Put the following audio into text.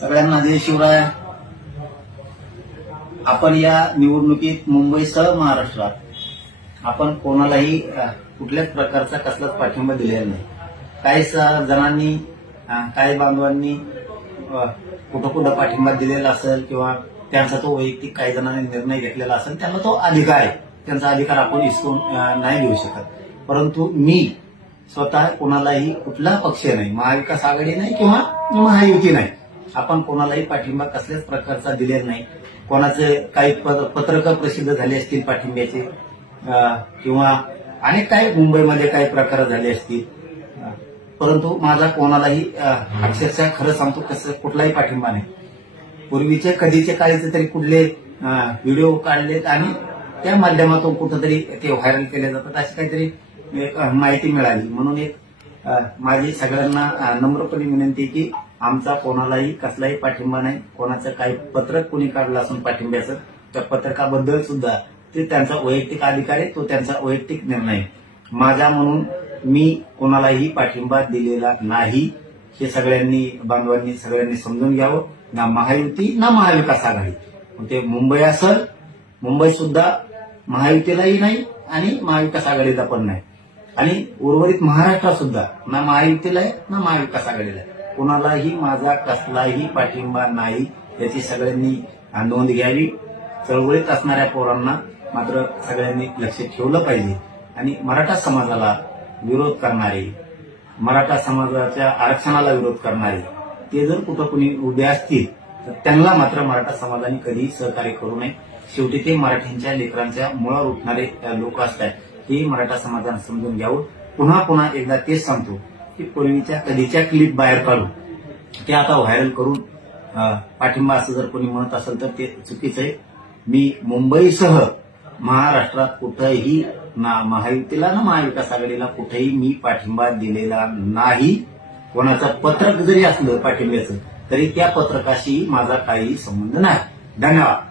सगळ्यांना जय शिवराय आपण या निवडणुकीत मुंबईसह महाराष्ट्रात आपण कोणालाही कुठल्याच प्रकारचा कसलाच पाठिंबा दिलेला नाही काही जणांनी काही बांधवांनी कुठं कुठं पाठिंबा दिलेला असेल किंवा त्यांचा तो वैयक्तिक काही जणांनी निर्णय घेतलेला असेल त्यांना तो अधिकार आहे त्यांचा अधिकार आपण इसरून नाही घेऊ शकत परंतु मी स्वतः कोणालाही कुठला पक्ष नाही महाविकास आघाडी नाही किंवा महायुती नाही आपण कोणालाही पाठिंबा कसल्याच प्रकारचा दिलेला नाही कोणाचे काही पत्रक प्रसिद्ध झाले असतील पाठिंब्याचे किंवा अनेक काही मुंबईमध्ये काही प्रकार झाले असतील परंतु माझा कोणालाही अक्षरशः खरं सांगतो कसं कुठलाही पाठिंबा नाही पूर्वीचे कधीचे काळीचे तरी कुठले व्हिडिओ काढलेत आणि त्या माध्यमातून कुठंतरी ते व्हायरल केले जातात अशी काहीतरी माहिती मिळाली म्हणून एक माझी सगळ्यांना नम्रपणे विनंती की आमचा कोणालाही कसलाही पाठिंबा नाही कोणाचं काही पत्रक कोणी काढलं असून पाठिंब्याचं त्या पत्रकाबद्दल सुद्धा ते त्यांचा वैयक्तिक अधिकार आहे तो त्यांचा वैयक्तिक निर्णय माझा म्हणून मी कोणालाही पाठिंबा दिलेला नाही हे सगळ्यांनी बांधवांनी सगळ्यांनी समजून घ्यावं ना महायुती ना महाविकास आघाडी ते मुंबई असल मुंबई सुद्धा महायुतीलाही नाही आणि महाविकास आघाडीला पण नाही आणि उर्वरित महाराष्ट्रात सुद्धा ना महायुतीला आहे ना महाविकास आघाडीला आहे कोणालाही माझा कसलाही पाठिंबा नाही याची सगळ्यांनी नोंद घ्यावी चळवळीत असणाऱ्या पोरांना मात्र सगळ्यांनी लक्ष ठेवलं पाहिजे आणि मराठा समाजाला विरोध करणारे मराठा समाजाच्या आरक्षणाला विरोध करणारे ते जर कुठं कुणी उभे असतील तर त्यांना मात्र मराठा समाजाने कधीही सहकार्य करू नये शेवटी ते मराठींच्या लेकरांच्या मुळावर उठणारे लोक असतात हे मराठा समाजानं समजून घ्यावं पुन्हा पुन्हा एकदा तेच सांगतो की पूर्वीच्या कधीच्या क्लिप बाहेर काढू ते आता व्हायरल करून पाठिंबा असं जर कोणी म्हणत असेल तर ते चुकीचं आहे मी मुंबईसह महाराष्ट्रात कुठंही ना महायुतीला ना महाविकास आघाडीला कुठेही मी पाठिंबा दिलेला नाही कोणाचं पत्रक जरी असलं पाठिंब्याचं तरी त्या पत्रकाशी माझा काही संबंध नाही धन्यवाद